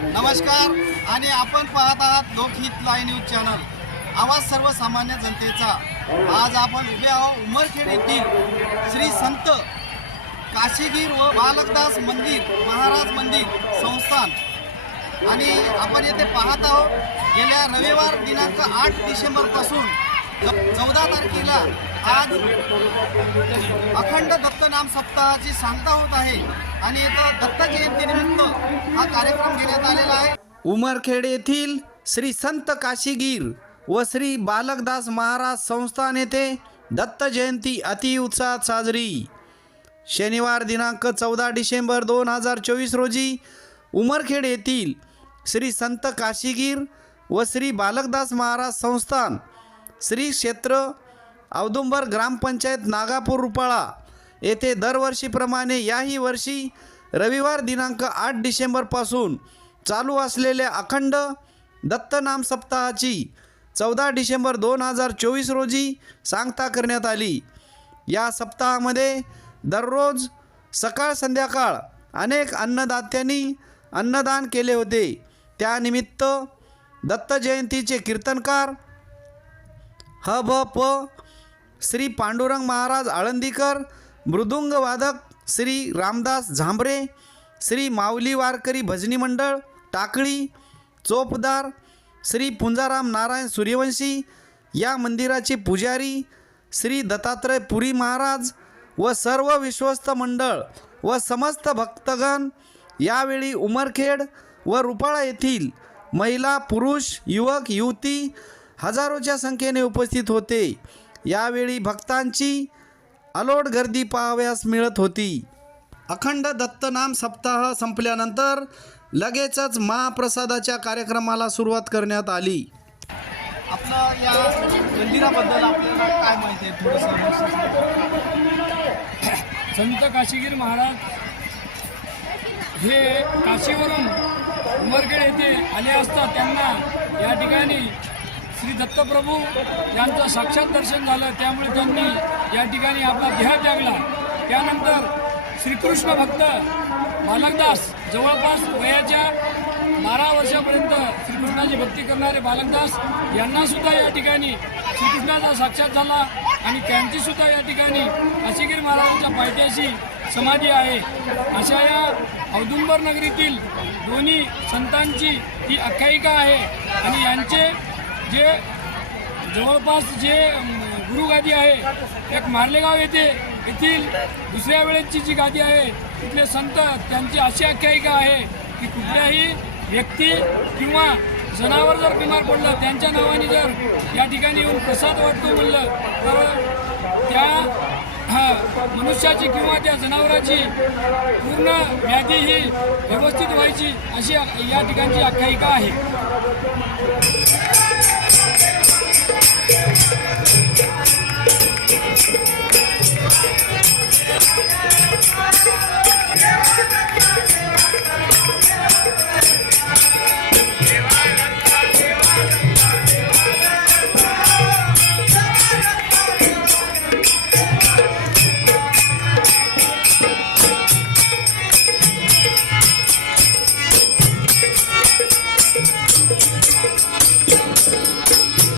नमस्कार आणि आपण पाहत आहात लोकहित लाईव्ह न्यूज चॅनल, आवाज सर्वसामान्य जनतेचा। आज आपण उभे आहोत उमरखेड येथील श्री संत काशीगीर व बालकदास मंदिर महाराज मंदिर संस्थान आणि आपण येथे पाहत आहोत गेल्या रविवार दिनांक 8 डिसेंबर पासून 14 तारखेला आज अखंड दत्त नाम सप्ताहाची सांगता होत आहे आणि इथं दत्त जयंतीनिमित्त हा कार्यक्रम घेण्यात आलेला आहे। उमरखेड येथील श्री संत काशीगीर व श्री बालकदास महाराज संस्थान येथे दत्त जयंती अति उत्साहात साजरी। शनिवार दिनांक 14 डिसेंबर 2024 रोजी उमरखेड येथील श्री संत काशीगीर व श्री बालकदास महाराज संस्थान श्री क्षेत्र औदुंबर ग्रामपंचायत नागापूर रुपाळा येथे दरवर्षीप्रमाणे याही वर्षी रविवार दिनांक 8 डिसेंबरपासून चालू असलेल्या अखंड दत्तनाम सप्ताहाची 14 डिसेंबर 2024 रोजी सांगता करण्यात आली। या सप्ताहामध्ये दररोज सकाळ संध्याकाळ अनेक अन्नदात्यांनी अन्नदान केले होते। त्यानिमित्त दत्त जयंतीचे कीर्तनकार ह.भ.प. श्री पांडुरंग महाराज आळंदीकर, मृदुंग वादक श्री रामदास झांबरे, श्री माऊली वारकरी भजनी मंडळ टाकळी, चोपदार श्री पुंजाराम नारायण सूर्यवंशी, या मंदिराचे पुजारी श्री दत्तात्रय पुरी महाराज व सर्व विश्वस्त मंडळ व समस्त भक्तगण यावेळी उमरखेड व रुपाळा येथील महिला पुरुष युवक युवती हजारोच्या संख्येने उपस्थित होते। यावेळी भक्तांची अलोट गर्दी पाहावयास मिळत होती। अखंड दत्तनाम सप्ताह संपल्यानंतर लगेचच महाप्रसादाच्या कार्यक्रमाला सुरुवात करण्यात आली। आपलं या मंदिराबद्दल आपल्याला काय माहिती आहे थोडंसं? संत काशीगीर महाराज हे काशीवरून उमरखेड येथे आले असता त्यांना या ठिकाणी श्री दत्तप्रभू यांचं साक्षात दर्शन झालं, त्यामुळे त्यांनी या ठिकाणी आपला देह त्यागला। त्यानंतर श्रीकृष्ण भक्त बालकदास जवळपास वयाच्या 12 वर्षापर्यंत श्रीकृष्णाची भक्ती करणारे बालकदास यांनासुद्धा या ठिकाणी श्रीकृष्णाचा साक्षात झाला आणि त्यांचीसुद्धा या ठिकाणी काशीगीर महाराजांच्या पायथ्याशी समाधी आहे। अशा या औदुंबर नगरीतील दोन्ही संतांची ही आख्यायिका आहे आणि यांचे जे जवळपास जे गुरुगादी आहे एक मार्लेगाव येथील दुसऱ्या वेळेची जी गादी आहे तिथले संत त्यांची अशी आख्यायिका आहे की कुठल्याही व्यक्ती किंवा जनावर जर बिमार पडलं त्यांच्या नावाने जर या ठिकाणी येऊन प्रसाद वाटतो म्हणलं तर त्या मनुष्याची किंवा त्या जनावराची पूर्ण व्याधी ही व्यवस्थित व्हायची अशी या ठिकाणची आख्यायिका आहे।